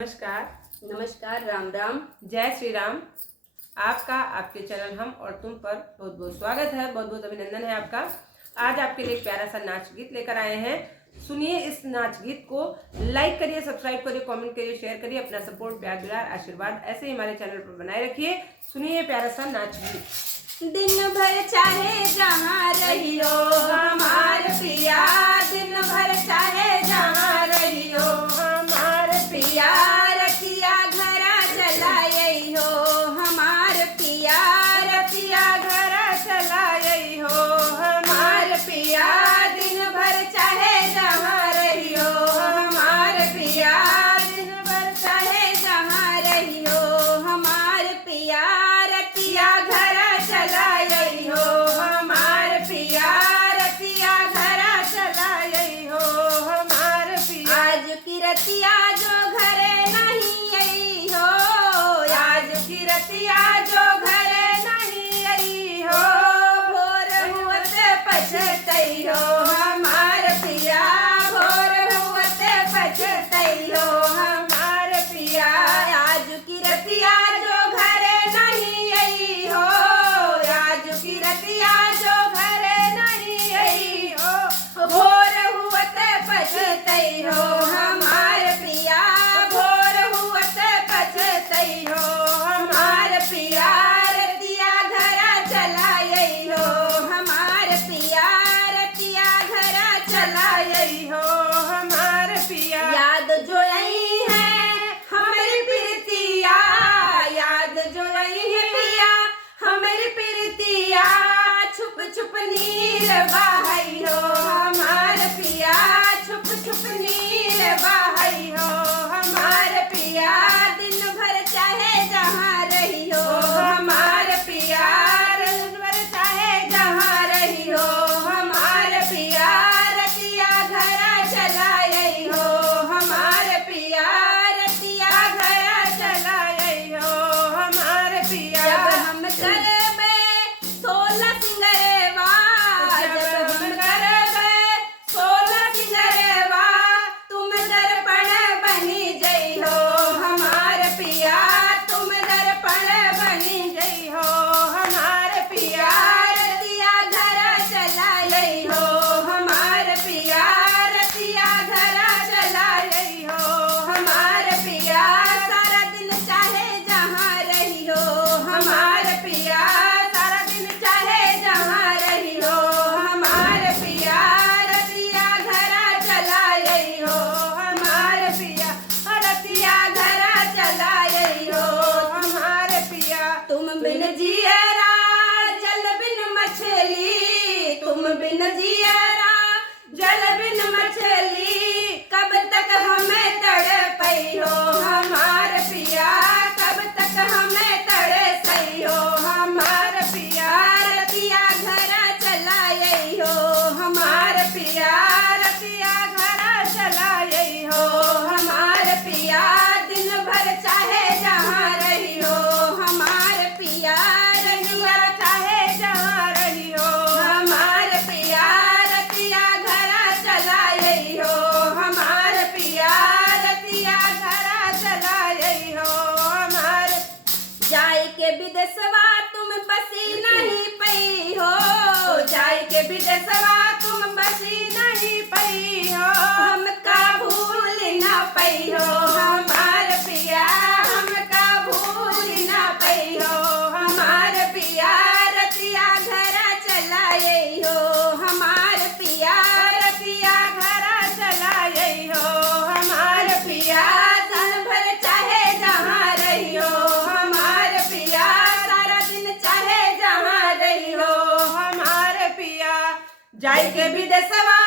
नमस्कार। नमस्कार, राम राम, जय श्री राम। आपका आपके चैनल हम और तुम पर बहुत बहुत स्वागत है, बहुत बहुत अभिनंदन है आपका। आज आपके लिए एक प्यारा सा नाच गीत लेकर आए हैं। सुनिए इस नाच गीत को, लाइक करिए, सब्सक्राइब करिए, कमेंट करिए, शेयर करिए। अपना सपोर्ट, प्यार, दुलार, आशीर्वाद ऐसे ही हमारे चैनल पर बनाए रखिए। सुनिए प्यारा सा नाच गीत। दिन भर चाहे जहाँ रहियो हमार पिया, दिन भर चाहे जहाँ रहियो हमार पिया, रतिया घरा चलाई हो हमार पिया, रतिया घरा चलाई हो हमार पिया, दिन भर चाहे जहाँ रहियो हमार पिया, दिन भर चाहे जहाँ रहियो हमार पिया, रतिया घरा चलाई हो हमार पिया, रतिया घरा चलाई हो हमार पिया। आज की रतिया जो घरे नहीं आई हो, आज की रतिया जो घरे नहीं आई हो, भोर हुवते पछतई हो हमार पिया, भोर हुवते पछतई हो हमार पिया। आज की रतिया जो घरे नहीं आई हो, आज की रतिया जो घरे नहीं आई हो, भोर हुवते पछतई हो हमार पिया, भोर हुवते पछतई हो हमार पिया, रतिया घरा चलाई हो हमार पिया, रतिया घरा चलाई हो हमार पिया। याद जो आई है हमारी प्रीतिया, याद जो आई है पिया हमारी प्रीतिया, छुप छुप नीर बहाई हो हमार पिया, छुप छुप नीर बहाई हो हमार पिया, दिन भर चाहे जहाँ रही हो हमार पिया, दिन भर चाहे जहाँ रही हो हमार पिया, रतिया घरा चलाई हो हमार पिया, रतिया घरा चलाई हो हमार पिया। जब हम करबे 16 सिंगरेवा, जब हम करबे 16 सिंगरेवा, तुम दर्पण बनी जई हो हमार पिया, तुम दर्पण बनी जई हो हमार पिया, रतिया घरा चलाई हो हमार पिया, रतिया घरा चलाई हो हमार पिया, सारा दिन चाहे जहाँ रही हो हमार पिया, सारा दिन चाहे जहाँ रही हो हमार पिया, रतिया घरा चलाई हो हमार पिया, रतिया घरा चलाई हो हमार पिया। तुम बिन जियरा जल बिन मछली, तुम बिन जियरा जल बिन मछली, कब तक हमें तड़पई हो हमार पिया, कब तक हमें तड़सई हो हमार पिया, रतिया घरा चलाई हो हमार पिया, रतिया घरा चलाई हो हमार पिया, दिन भर चाहे जहाँ रही हो हमार पिया, रतिया चाहे जहाँ रही हो हमार पिया, रतिया घरा चलाई हो हमार पिया, रतिया घरा चलाई हो हमार। जाय के विदेशवा तुम बसी नहीं पई हो, जाय के विदेशवा तुम बसी नहीं पई हो, हमका भूल न पई हो हमार पिया, हमका भूल न पई हो हमार पिया, रतिया घरा चलाई हो हमार पिया, रतिया घरा चलाई हो हमार पिया, दिन भर चाहे जहाँ रही हो हमार पिया, सारा दिन चाहे जहाँ रही हो हमार पिया। जाय के विदेशवा